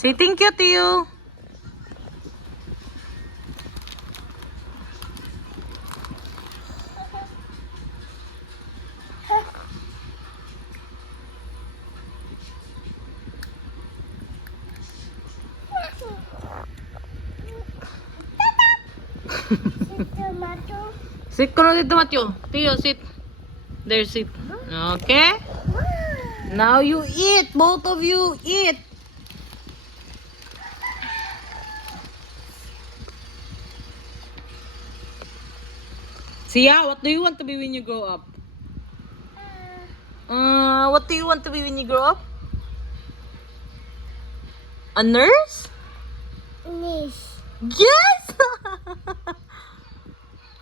Say thank you to you. Sit ka na dito, Matthew. Tio, sit. There, sit. Okay? Now you eat. Both of you eat. Sia, what do you want to be when you grow up? What do you want to be when you grow up? A nurse? Yes!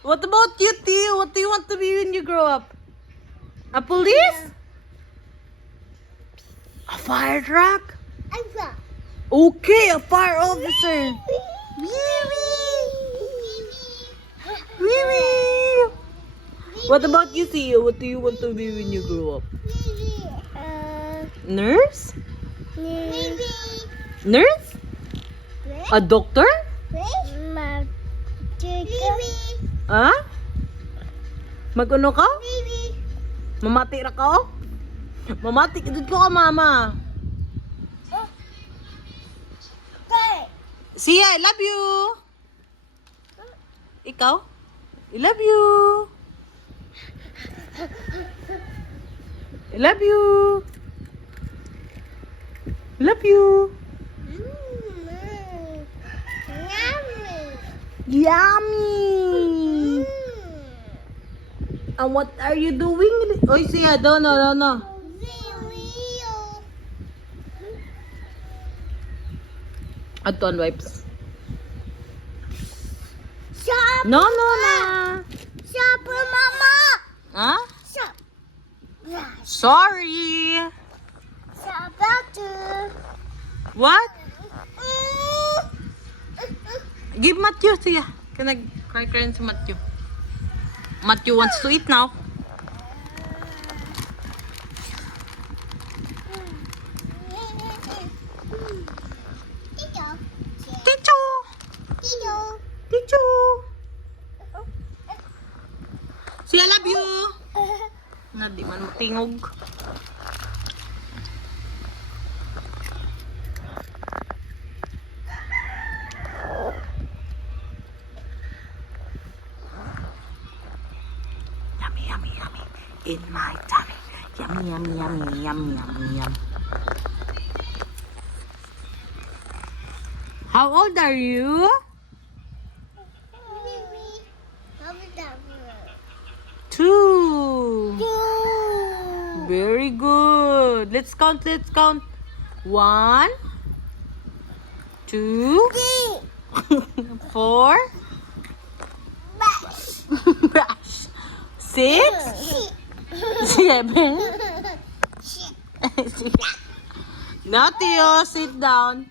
What about you, Tio? What do you want to be when you grow up? A police? A fire truck? Okay, a fire officer. What about you, Tio? What do you want to be when you grow up? Nurse? Nurse? A doctor? Ha? Mag-ano ka? Mamati ra ka? Mamati ka dito ka, mama. Sia, I love you. Ikaw? I love you. I love you. I love you. Yummy. And what are you doing? Oy, Sia, no. Aton wipes. No. Shop, Mama. Huh? Shop. Sorry. Shop doctor. What? Give Matthew, Sia. Can I cry to Matthew? Matthew wants to eat now. Ticho. Sia, love you. Na di man matingog. Yummy. In my tummy. Yummy. How old are you? 2. Very good. Let's count. 1, 2, 4, 6, 7. Now, Tio, sit down.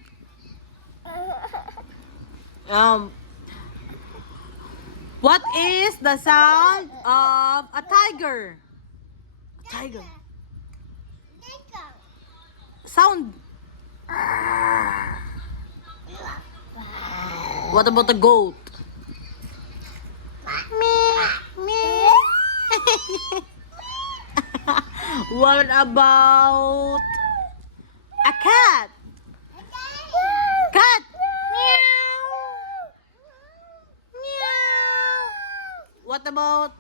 What is the sound of a tiger? Tiger. Sound. What about a goat? What about a cat? Cat. What about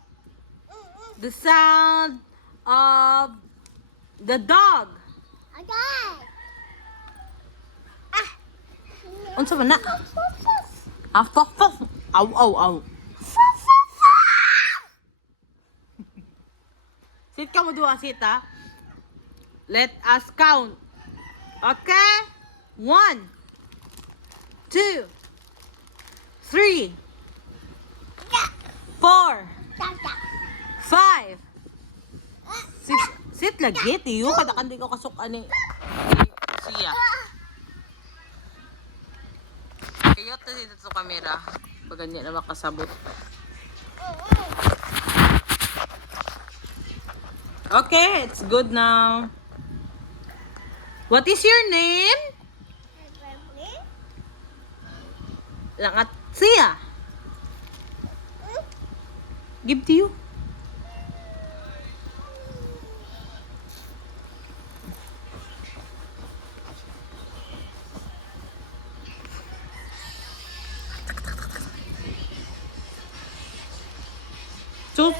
the sound of the dog? Unsa man na? Fof. Aw. Sit ka mo duha, sit ha. Let us count. Okay? 1, 2, 3, 4, 5, 6. Sit lagi, Tiyo. Kada kandi ko kasok ani. Siya. Kayo to dito sa camera. Pag ganyan na makasabot. Okay, it's good now. What is your name? Langat. Sia. Give to you. Sus.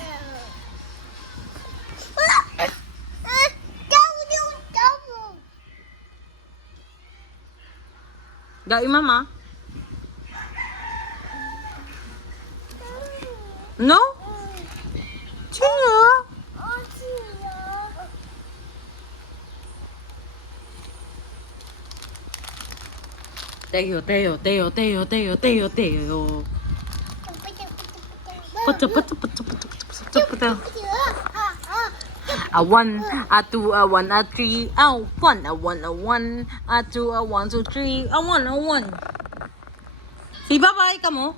Gawin mama. No? Chia. Teo. Pata. A 1, a 2, a 1, a 3, a 1, a 1, a 1, a 2, a 1, 2, 3, a 1, a 1. Say bye-bye ka mo.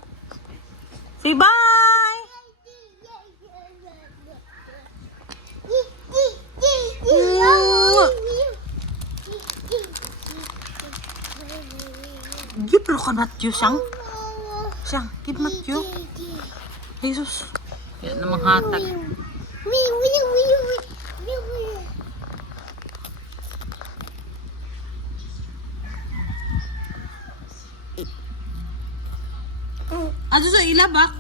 Say bye! Give lo ka Matthew, Siyang. Siyang, give Matthew. Jesus. Yan namang hatag. Ano sa ilabak?